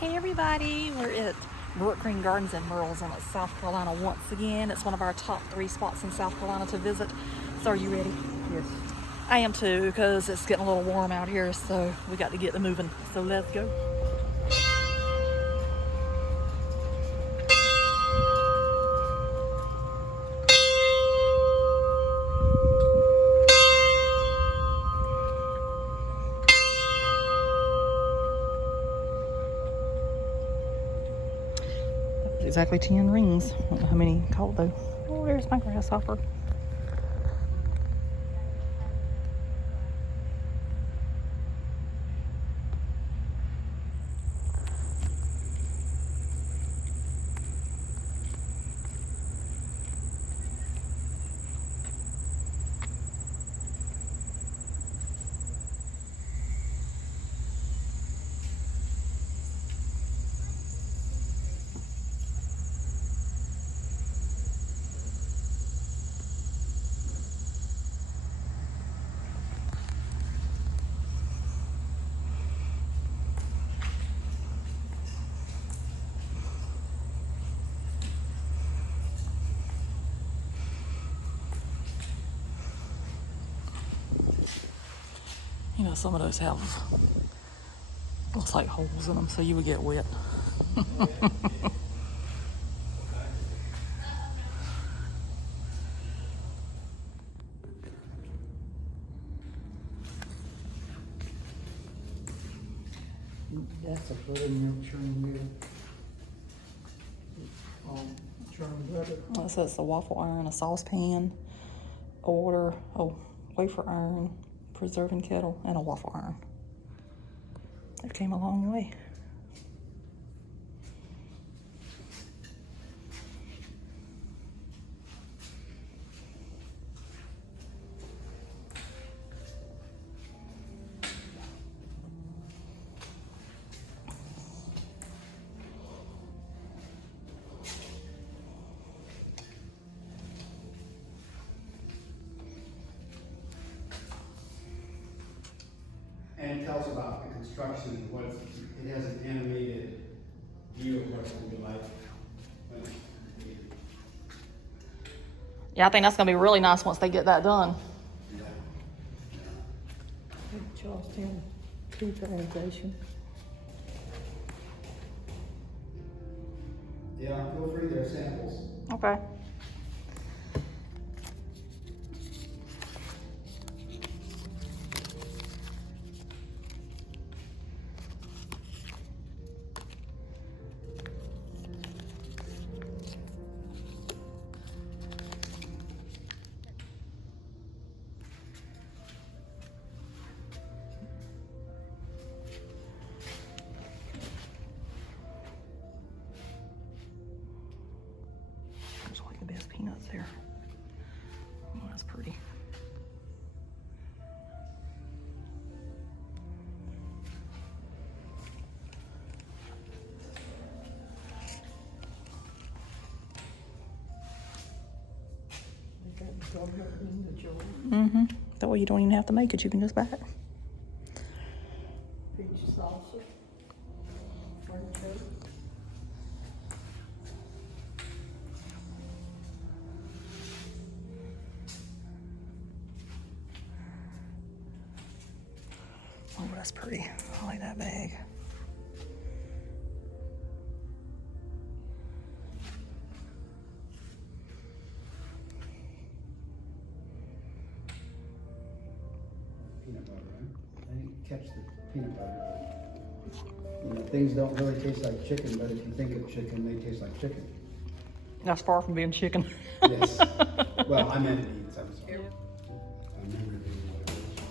Hey everybody, we're at Brookgreen Gardens in Murrells, South Carolina once again. It's one of our top 3 spots in South Carolina to visit. So are you ready? Yes. I am too, because it's getting a little warm out here, so we got to get to moving. So let's go. Exactly 10 rings. I don't know how many caught though. Oh, there's my grasshopper. You know, some of those have, looks like holes in them, so you would get wet. That's a butter milk churn wheel. Churn butter. Well, it says a waffle iron, a saucepan, wafer iron, preserving kettle, and a waffle iron. It came a long way. And tell us about the construction, it has an animated view of what it's going to be like. Yeah, I think that's gonna be really nice once they get that done. Yeah. Charlestown Teeth Organization. Yeah, feel free, there are samples. Okay. There's like the best peanuts there. Oh, that's pretty. They got the government in the jar. Mm-hmm. That way you don't even have to make it, you can just buy it. Peach salsa. French toast. Oh, that's pretty. I like that bag. Peanut butter, right? I didn't catch the peanut butter. You know, things don't really taste like chicken, but if you think of chicken, they taste like chicken. That's far from being chicken. Yes. Well, I meant meat, I'm sorry. I remember it being what it was.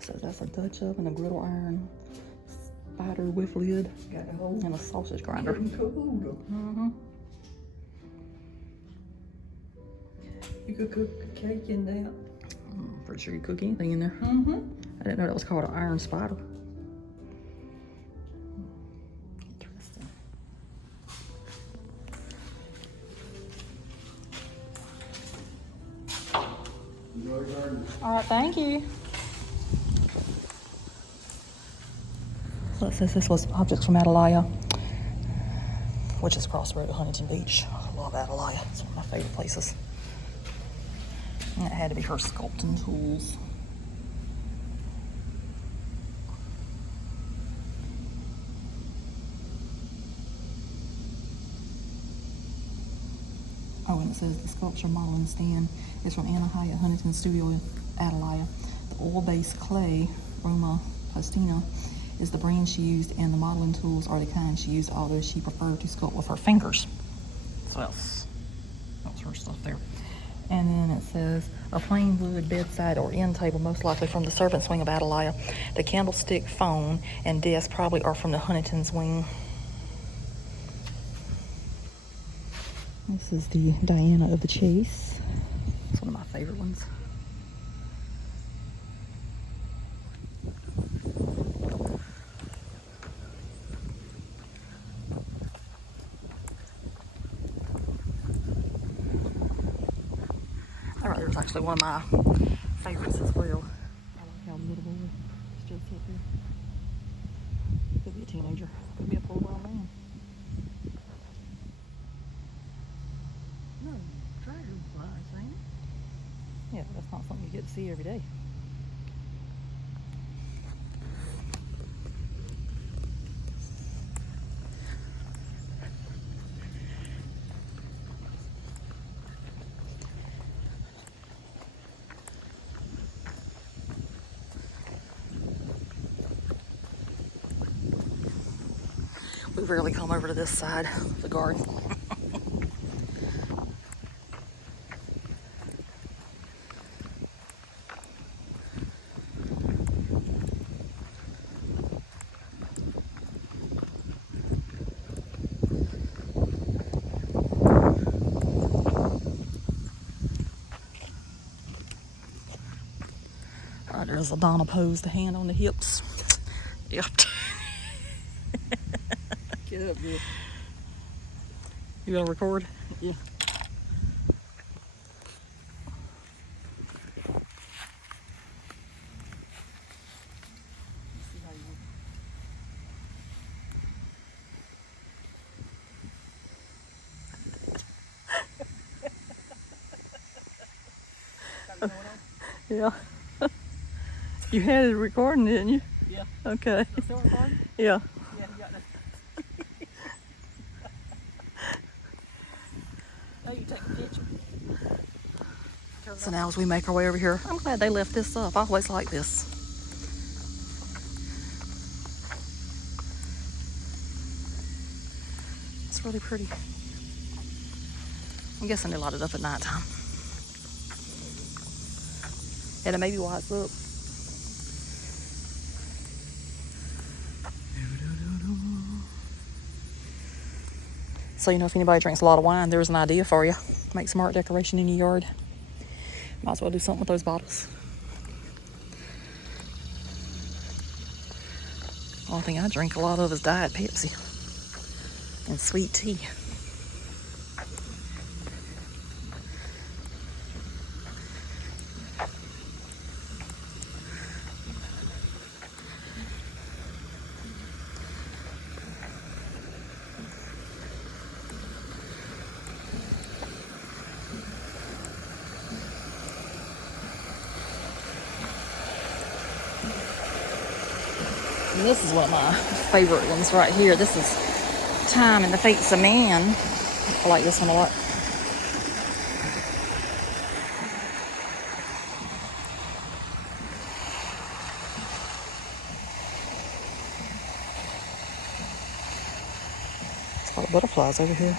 So that's a Dutch oven, a griddle iron, spider with lid, Got the whole and a sausage grinder. caboodle. Mm-hmm. You could cook a cake in that. I'm pretty sure you cook anything in there. Mm-hmm. I didn't know that was called an iron spider. Interesting. Enjoy your garden. All right, thank you. So it says this was objects from Atalaya, which is across the road to Huntington Beach. I love Atalaya. It's one of my favorite places. And it had to be her sculpting tools. Oh, and it says the sculpture modeling stand is from Anna Hyatt Huntington Studio in Atalaya. The oil-based clay, Roma Pastina, is the brand she used, and the modeling tools are the kind she used, although she preferred to sculpt with her fingers. So that's her stuff there. And then it says a plain wood bedside or end table, most likely from the servants' wing of Atalaya. The candlestick, phone, and desk probably are from the Huntington's wing. This is the Diana of the Chase. It's one of my favorite ones. All right, there's actually one of my favorites as well. I like how the little boy is just up here. Could be a teenager, could be a full-grown man. No, dragonflies, ain't it? Yeah, that's not something you get to see every day. We rarely come over to this side of the garden. There's a Donna pose, the hand on the hips. Yep. Get up, girl. You gonna record? Yeah. Yeah. You had it recording, didn't you? Yeah. Okay. Still recording? Yeah. Yeah, you got that. Now you take a picture. So now as we make our way over here, I'm glad they left this up. I always like this. It's really pretty. I'm guessing they light it up at nighttime. And it may be why it's up. So you know, if anybody drinks a lot of wine, there's an idea for you. Make some art decoration in your yard. Might as well do something with those bottles. Only thing I drink a lot of is Diet Pepsi and sweet tea. And this is one of my favorite ones right here. This is Time and the Fates of Man. I like this one a lot. There's a lot of butterflies over here.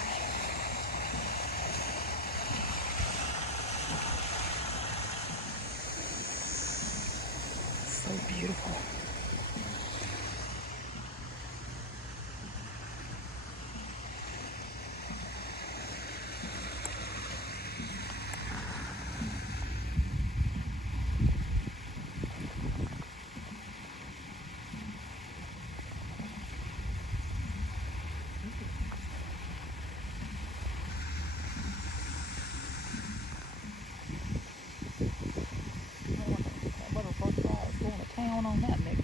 So beautiful. on that nectar.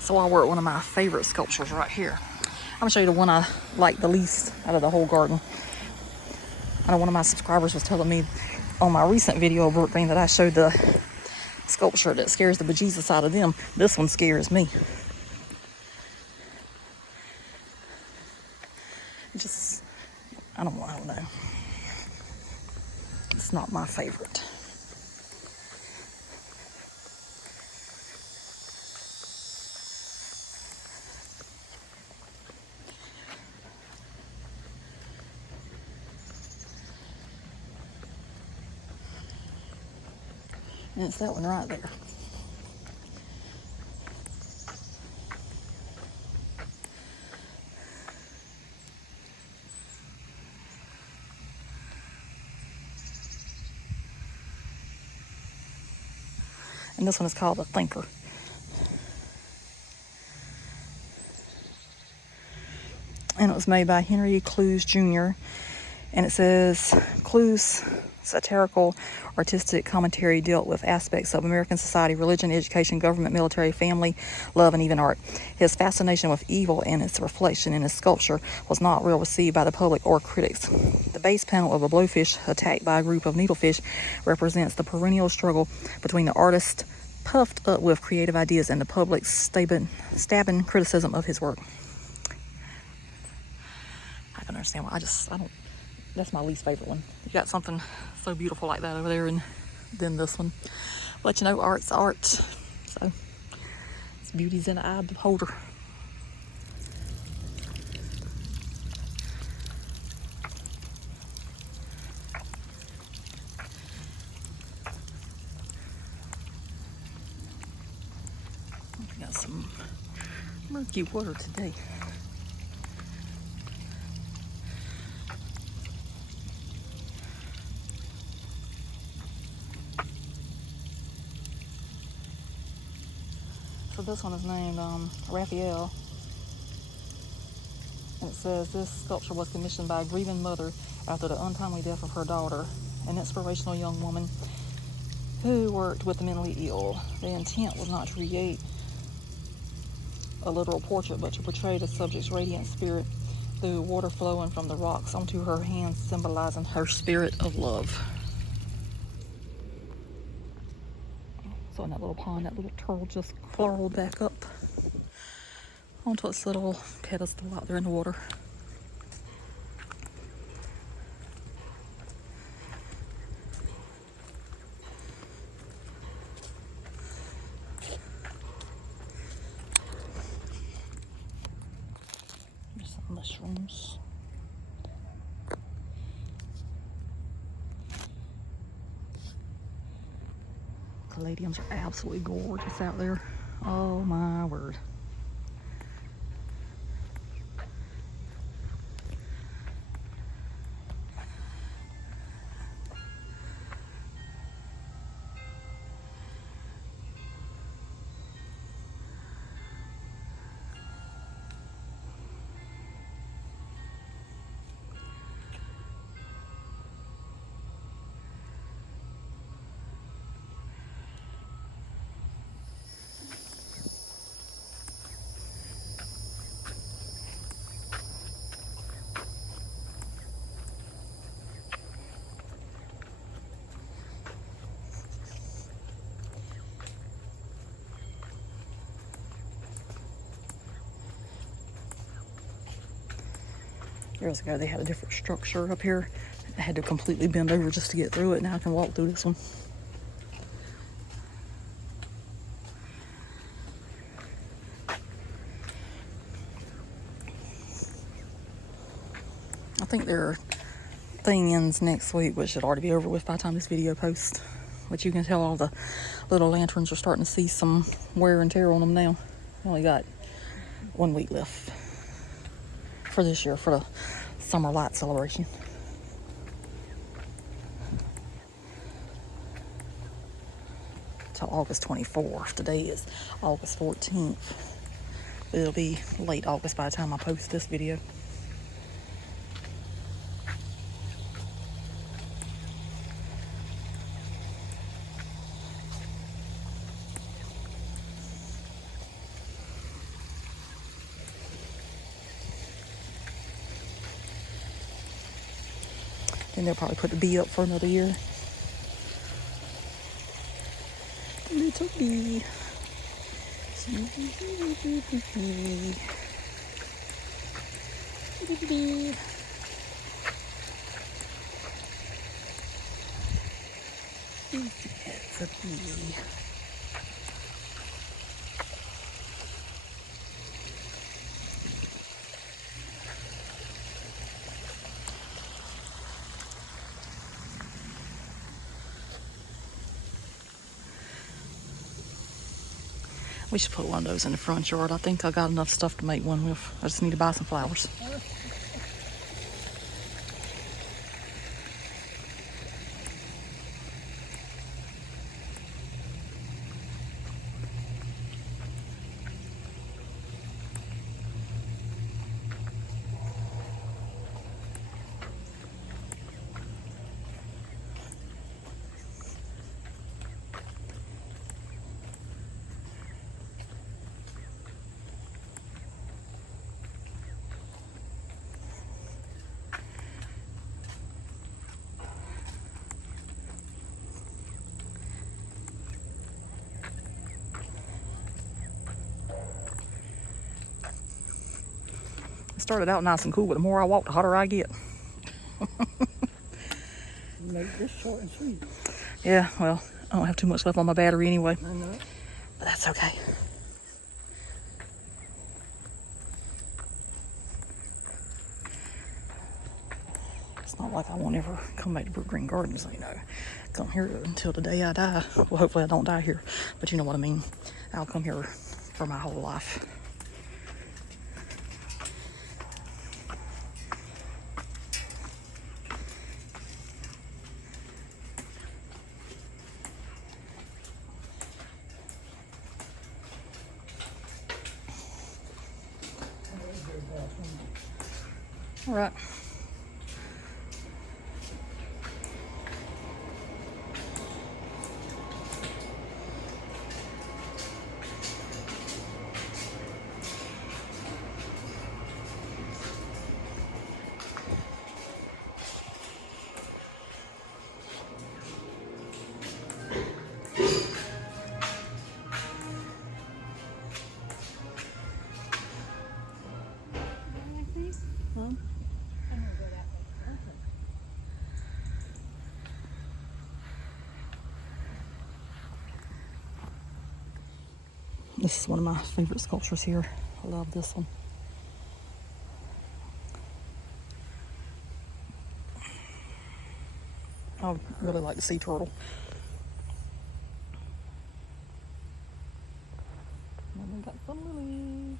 So while we're at one of my favorite sculptures right here, I'm gonna show you the one I like the least out of the whole garden. I know one of my subscribers was telling me on my recent video of Brookgreen that I showed the sculpture that scares the bejesus out of them. This one scares me. Just, I don't know. It's not my favorite. And it's that one right there. And this one is called a thinker. And it was made by Henry Clues Jr. And it says, Clues' satirical artistic commentary dealt with aspects of American society, religion, education, government, military, family, love, and even art. His fascination with evil and its reflection in his sculpture was not well received by the public or critics. The base panel of a blowfish attacked by a group of needlefish represents the perennial struggle between the artist puffed up with creative ideas and the public's stabbing criticism of his work. I can understand why. I don't, that's my least favorite one. You got something so beautiful like that over there, and then this one. But you know, art's art. So, it's beauty's in the eye of the beholder. We got some murky water today. So this one is named Raphael. And it says, this sculpture was commissioned by a grieving mother after the untimely death of her daughter, an inspirational young woman who worked with the mentally ill. The intent was not to create a literal portrait, but to portray the subject's radiant spirit through water flowing from the rocks onto her hands, symbolizing her spirit of love. So in that little pond, that little turtle just crawled back up onto its little pedestal out there in the water. There's some mushrooms. Caladiums are absolutely gorgeous out there. Oh my word. Years ago, they had a different structure up here. I had to completely bend over just to get through it. Now I can walk through this one. I think their thing ends next week, which should already be over with by the time this video posts. But you can tell all the little lanterns are starting to see some wear and tear on them now. We only got 1 week left for this year, for the summer light celebration. Till August 24th. Today is August 14th. It'll be late August by the time I post this video. Then they'll probably put the bee up for another year. Little bee. Little bee. It's a bee. We should put one of those in the front yard. I think I got enough stuff to make one with. I just need to buy some flowers. Started out nice and cool, but the more I walk, the hotter I get. Make this short and sweet. Yeah, well, I don't have too much left on my battery anyway, I know. but that's okay. It's not like I won't ever come back to Brookgreen Gardens, you know. Come here until the day I die. Well, hopefully I don't die here, but you know what I mean. I'll come here for my whole life. All right. This is one of my favorite sculptures here. I love this one. I really like the sea turtle. And then we got some lilies.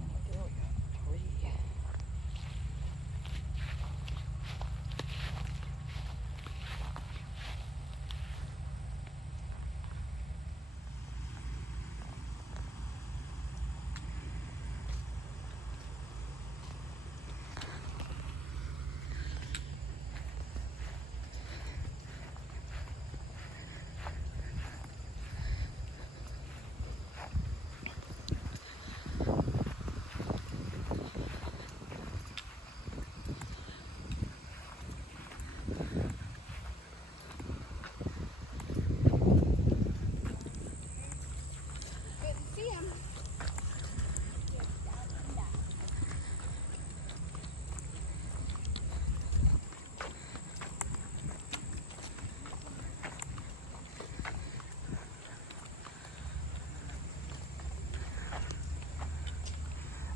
And there we go, 3.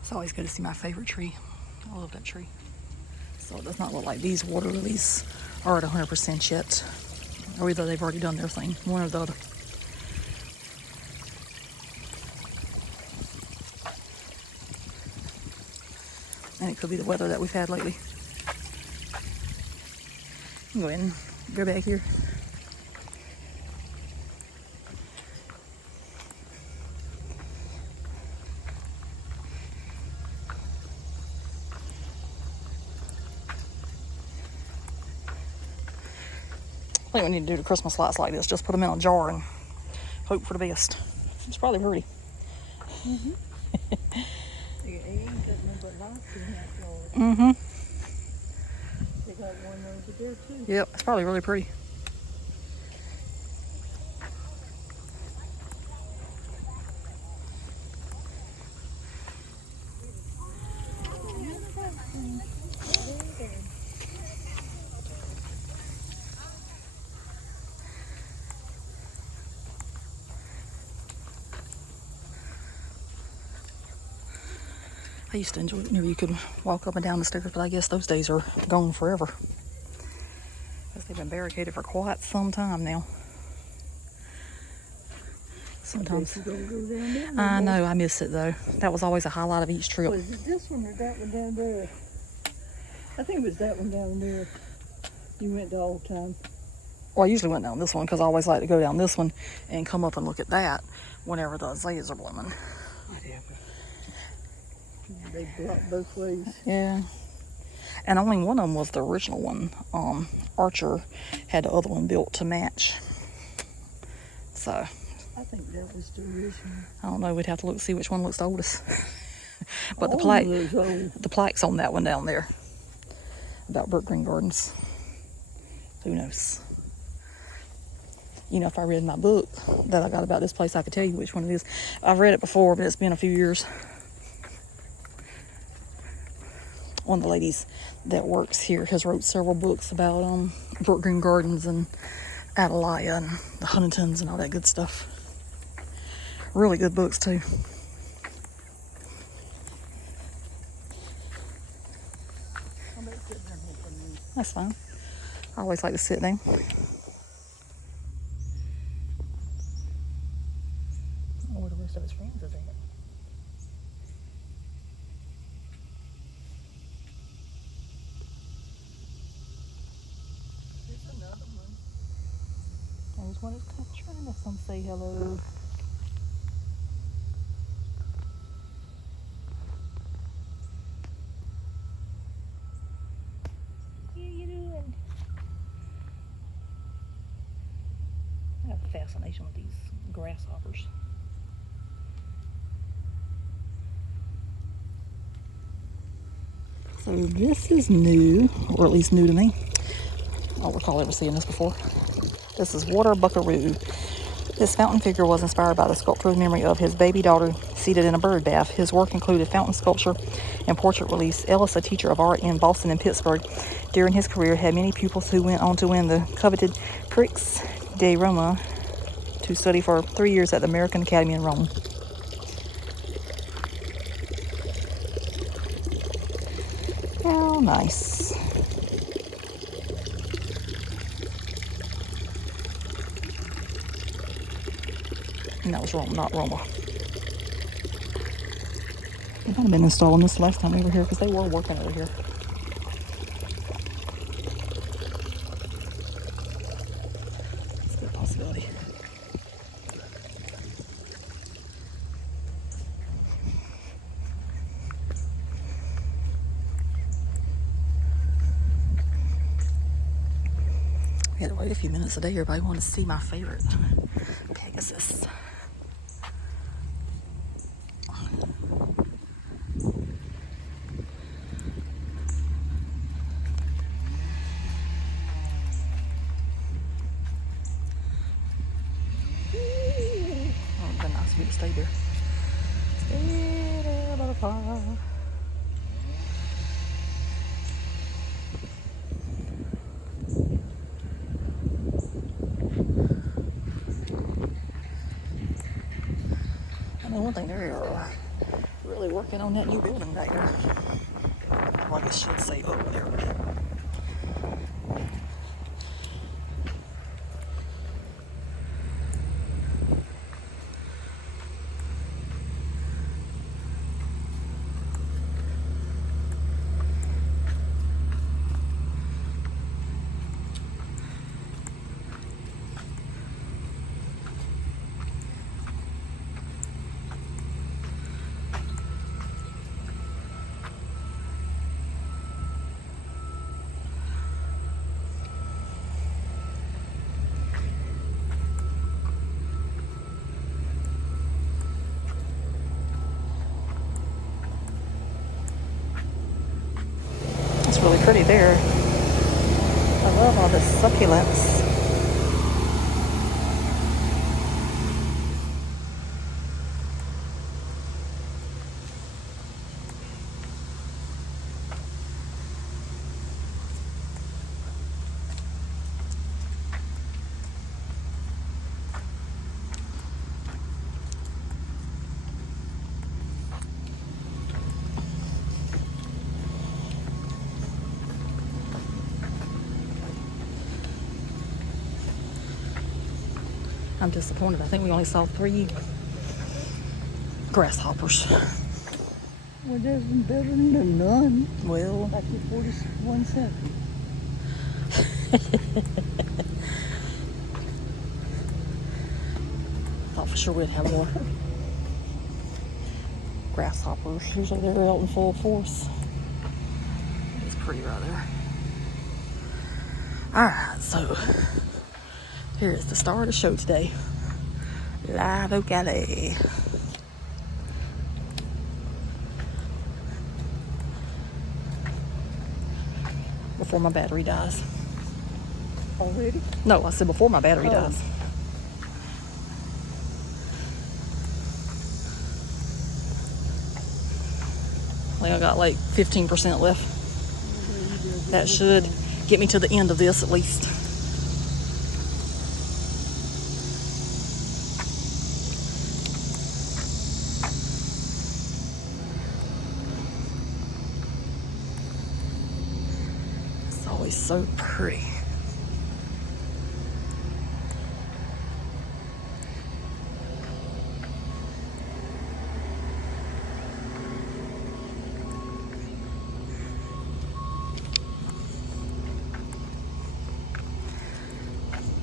It's always good to see my favorite tree. I love that tree. So it does not look like these water lilies are at 100% yet. Or either they've already done their thing, one or the other. And it could be the weather that we've had lately. Go ahead and go back here. I think we need to do the Christmas lights like this. Just put them in a jar and hope for the best. It's probably pretty. Yeah, ain't got nothing but lights in that yard. Mm-hmm. They got one over there too. Yep, it's probably really pretty. I used to enjoy it whenever you could walk up and down the stairs, but I guess those days are gone forever. Because they've been barricaded for quite some time now. Sometimes. You don't go down there. I know, I miss it though. That was always a highlight of each trip. Was it this one or that one down there? I think it was that one down there. You went the whole time. Well, I usually went down this one because I always like to go down this one and come up and look at that whenever the azaleas are blooming. Whatever. They block both ways. Yeah. And only one of them was the original one. Archer had the other one built to match. So, I think that was the original. I don't know. We'd have to look to see which one looks the oldest. But the All plaque, of those old. the plaque's on that one down there about Brookgreen Gardens. Who knows? You know, if I read my book that I got about this place, I could tell you which one it is. I've read it before, but it's been a few years. One of the ladies that works here has wrote several books about Brookgreen Gardens and Atalaya and the Huntingtons and all that good stuff. Really good books too. That's fine. I always like to sit down. Oh, where the rest of his friends is at. There's another one. There's one that's trying to some say hello. How you doing? I have a fascination with these grasshoppers. So this is new, or at least new to me. I don't recall ever seeing this before. This is Water Buckaroo. This fountain figure was inspired by the sculptor in memory of his baby daughter seated in a bird bath. His work included fountain sculpture and portrait reliefs. Ellis, a teacher of art in Boston and Pittsburgh, during his career had many pupils who went on to win the coveted Prix de Roma to study for 3 years at the American Academy in Rome. How nice. And that was Rome, not Roma. They might have been installing this last time we were here because they were working over here. That's a good possibility. We had to wait a few minutes today. Everybody wanted to see my favorite Pegasus. Oh, it'd been nice of you to stay there. Stay there, butterfly. I know one thing, they're really working on that new building back there. Well, I guess I should say over there. really pretty there. I love all this succulents. I'm disappointed. I think we only saw 3 grasshoppers. Well, there's better than none. Well, Like the 41 cent. thought for sure we'd have more grasshoppers. Usually they're out in full force. It's pretty right there. Alright, so here is the star of the show today. Live Oak Alley. Before my battery dies. Already? No, I said before my battery dies. I think I got like 15% left. That should get me to the end of this at least. It's always so pretty.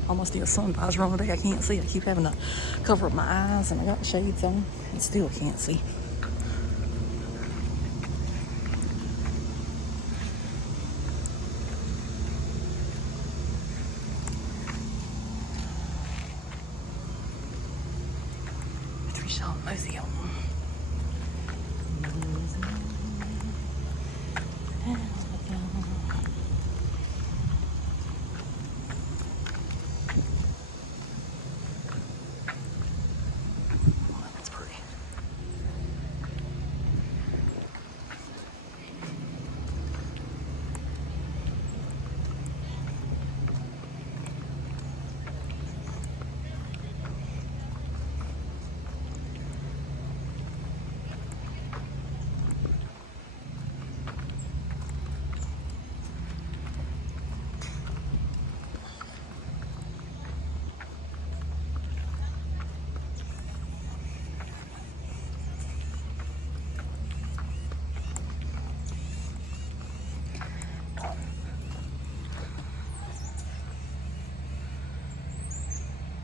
Almost need a sun visor on today. I can't see. I keep having to cover up my eyes, and I got the shades on and still can't see. Patricia Museum. That's pretty.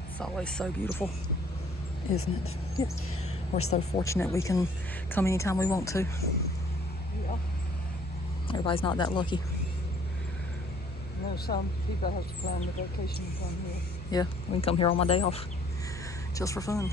It's always so beautiful, isn't it? Yes. We're so fortunate we can come anytime we want to. Yeah. Everybody's not that lucky. I know some people have to plan the vacation to come here. Yeah, we can come here on my day off, just for fun.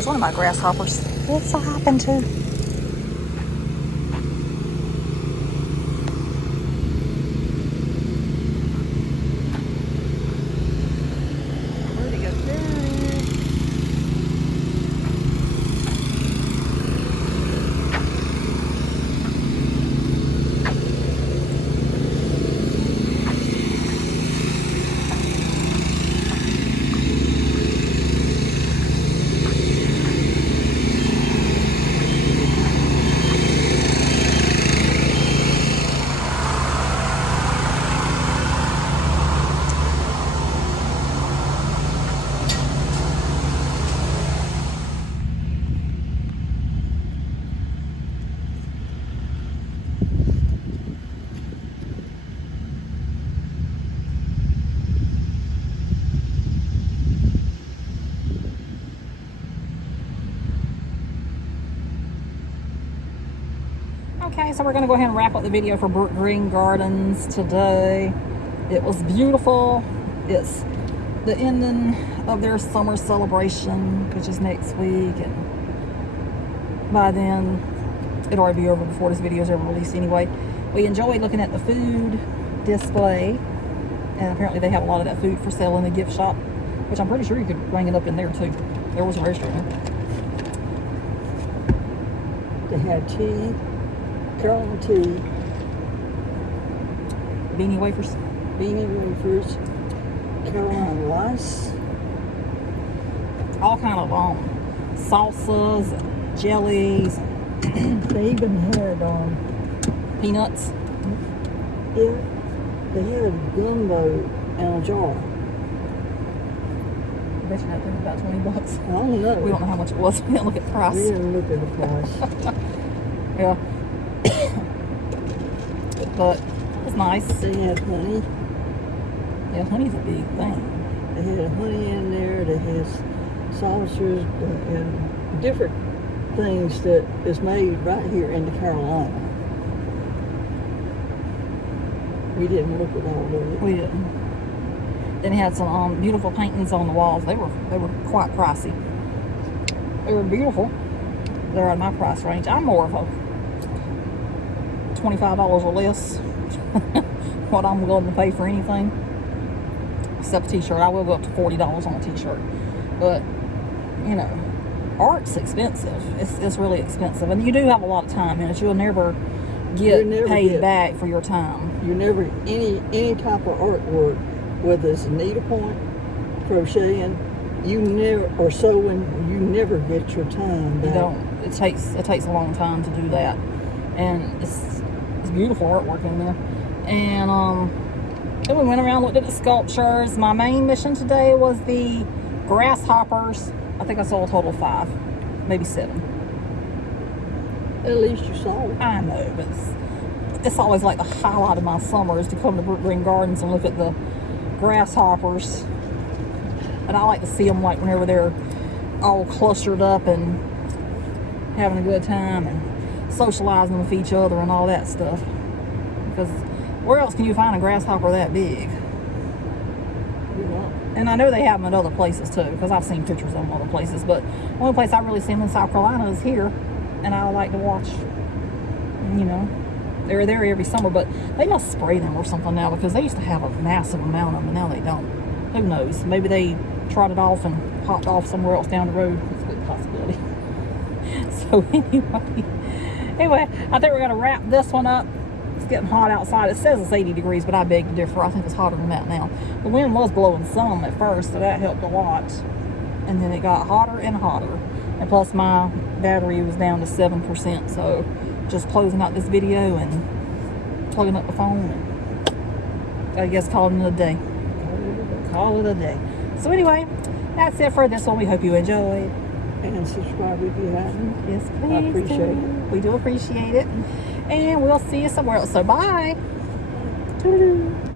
there's one of my grasshoppers. It's a hopping too. Where'd it go? There it is. Okay, so we're going to go ahead and wrap up the video for Brookgreen Gardens today. It was beautiful. It's the ending of their summer celebration, which is next week, and by then it'll already be over before this video is ever released anyway. We enjoyed looking at the food display, and apparently they have a lot of that food for sale in the gift shop, which I'm pretty sure you could ring it up in there too. There was a restaurant there. They had tea, Carolina tea, Beanie wafers. beanie wafers, Carolina rice. All kind of salsas, jellies, They even had peanuts. yeah, they had gumbo in a jar. I bet you that thing was about $20. I don't know. We don't know how much it was. We didn't look at the price. We didn't look at the price. Yeah. But it's nice. They had honey. Yeah, honey's a big thing. They had honey in there. They had saucers and different things that is made right here in the Carolina. We didn't look at all of it. We didn't. Then it had some beautiful paintings on the walls. They were quite pricey. They were beautiful. They're out of my price range. I'm more of a $25 or less what I'm willing to pay for anything except a t-shirt. I will go up to $40 on a t-shirt, but you know, art's expensive. It's really expensive, and you do have a lot of time in it. You'll never get paid back for your time. You never any type of artwork, whether it's a needlepoint, crocheting, you never, or sewing, you never get your time back. You don't. It takes a long time to do that, and it's beautiful artwork in there. And then we went around, looked at the sculptures. My main mission today was the grasshoppers. I think I saw a total of 5, maybe 7. At least you saw it. I know, but it's always like the highlight of my summer is to come to Brookgreen Gardens and look at the grasshoppers. And I like to see them like whenever they're all clustered up and having a good time and socializing with each other and all that stuff. Because where else can you find a grasshopper that big? And I know they have them at other places too, because I've seen pictures of them other places, but the only place I've really seen them in South Carolina is here, and I like to watch. You know, they're there every summer, but they must spray them or something now, because they used to have a massive amount of them, and now they don't. Who knows? Maybe they trotted off and hopped off somewhere else down the road. It's a good possibility. So anyway, I think we're going to wrap this one up. It's getting hot outside. It says it's 80 degrees, but I beg to differ. I think it's hotter than that now. The wind was blowing some at first, so that helped a lot. And then it got hotter and hotter. And plus my battery was down to 7%, so just closing out this video and plugging up the phone and I guess calling it a day. Call it a day. So anyway, that's it for this one. We hope you enjoyed. And subscribe if you haven't. Yes, please. I appreciate it. We do appreciate it. And we'll see you somewhere else. So bye. Toodaloo.